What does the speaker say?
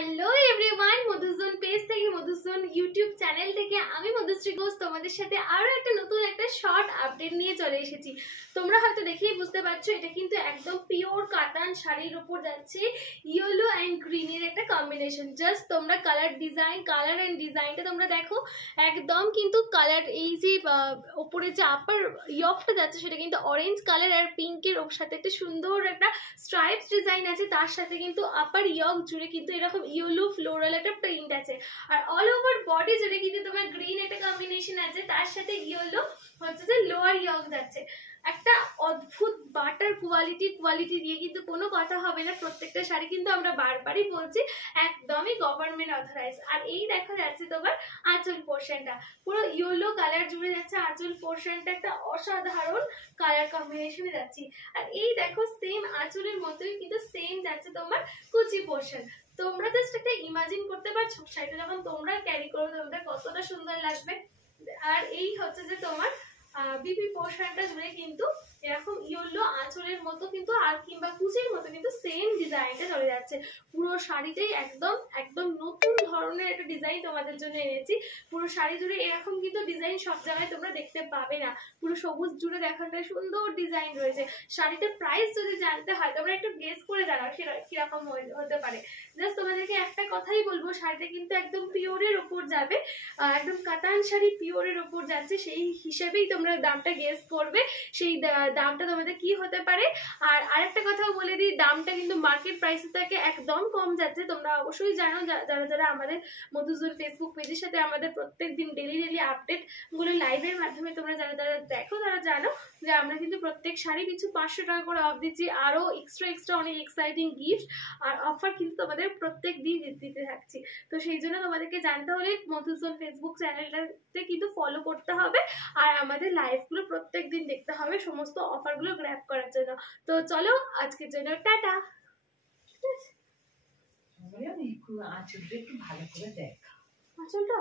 Hello everyone, Madhusudan page থেকে, Madhusudan YouTube channel থেকে আমি মধুশ্রী ঘোষ তোমাদের সাথে আরো একটা নতুন একটা শর্ট আপডেট নিয়ে চলে এসেছি। তোমরা হয়তো দেখেই বুঝতে পারছো এটা কিন্তু একদম পিওর কাতান শাড়ির উপর যাচ্ছে ইয়েলো অ্যান্ড গ্রিনের একটা কম্বিনেশন। জাস্ট তোমরা কালার অ্যান্ড ডিজাইনটা তোমরা দেখো, একদম কিন্তু কালার এই যে ওপরে যে আপার ইয়কটা যাচ্ছে সেটা কিন্তু অরেঞ্জ কালার আর পিঙ্কের ওর সাথে একটা সুন্দর একটা স্ট্রাইপস ডিজাইন আছে, তার সাথে কিন্তু আপার ইয়ক জুড়ে কিন্তু এরকম ইয়েলো ফ্লোরাল একটা প্রিন্ট আছে, আর অল ওভার বডি জুড়ে কিন্তু তোমার গ্রিন একটা কম্বিনেশন আছে, তার সাথে ইয়েলো হচ্ছে যে লোয়ার ইয়ক যাচ্ছে। একটা অদ্ভুত বাটার কোয়ালিটি দিয়ে কিন্তু কোনো কথা হবে না। প্রত্যেকটা শাড়ি কিন্তু আমরা বারবারই বলছি একদমই গভর্নমেন্ট অথরাইজ। আর এই দেখা যাচ্ছে তোমার আঁচল পোর্শনটা পুরো ইয়েলো কালার জুড়ে যাচ্ছে, আঁচল পোর্শনটা একটা অসাধারণ কালার কম্বিনেশনে যাচ্ছি। আর এই দেখো সেম আঁচলের মতোই কিন্তু সেম যাচ্ছে তোমার কুচি পোর্শন। তোমরা জাস্ট একটা ইমাজিন করতে পারছো শাড়িটা যখন তোমরা ক্যারি করো তোমাদের কতটা সুন্দর লাগবে। আর এই হচ্ছে যে তোমার বিপি পোর্শনটা জুড়ে কিন্তু এরকম ইয়েলো আঁচলের মতো কিন্তু আর কিংবা কুচির মতো কিন্তু সেম ডিজাইনটা চলে যাচ্ছে। পুরো শাড়িটাই একদম একদম নতুন ধরনের একটা ডিজাইন তোমাদের জন্য এনেছি। পুরো শাড়ি জুড়ে এরকম কিন্তু ডিজাইন সব জায়গায় তোমরা দেখতে পাবে না। পুরো সবুজ জুড়ে দেখো একটা সুন্দর ডিজাইন রয়েছে। শাড়িটার প্রাইস যদি জানতে হয় তোমরা একটু গেস করে জানাও সেটা কিরকম হতে পারে। জাস্ট তোমাদেরকে একটা কথাই বলবো, শাড়িটা কিন্তু একদম পিওরের ওপর যাবে, একদম কাতান শাড়ি পিওরের ওপর যাচ্ছে, সেই হিসেবেই তোমরা দামটা গেস করবে সেই দামটা তোমাদের কি হতে পারে। আর আরেকটা কথাও বলে দিই, দামটা কিন্তু মার্কেট প্রাইসের থেকে একদম কম যাচ্ছে। তোমরা অবশ্যই জানো, যারা যারা আমাদের মধুসূদন ফেসবুক পেজের সাথে আমাদের প্রত্যেক দিন ডেলি আপডেট গুলো লাইভের মাধ্যমে তোমরা যারা যারা দেখো তারা জানো যে আমরা কিন্তু প্রত্যেক শাড়ি পিছু 500 টাকা করে অফ দিচ্ছি, আরো এক্সট্রা অনেক এক্সাইটিং গিফট আর অফার কিন্তু তোমাদের প্রত্যেক দিন দিতে থাকছি। তো সেই জন্য তোমাদেরকে জানতে হলে মধুসূদন ফেসবুক চ্যানেলটাতে কিন্তু ফলো করতে হবে আর আমাদের লাইভগুলো প্রত্যেক দিন দেখতে হবে সমস্ত অফারগুলো গ্র্যাব করার জন্য। তো চলো আজকের জন্য টাটা। আঁচলটা একটু ভালো করে দেখ। আঁচলটা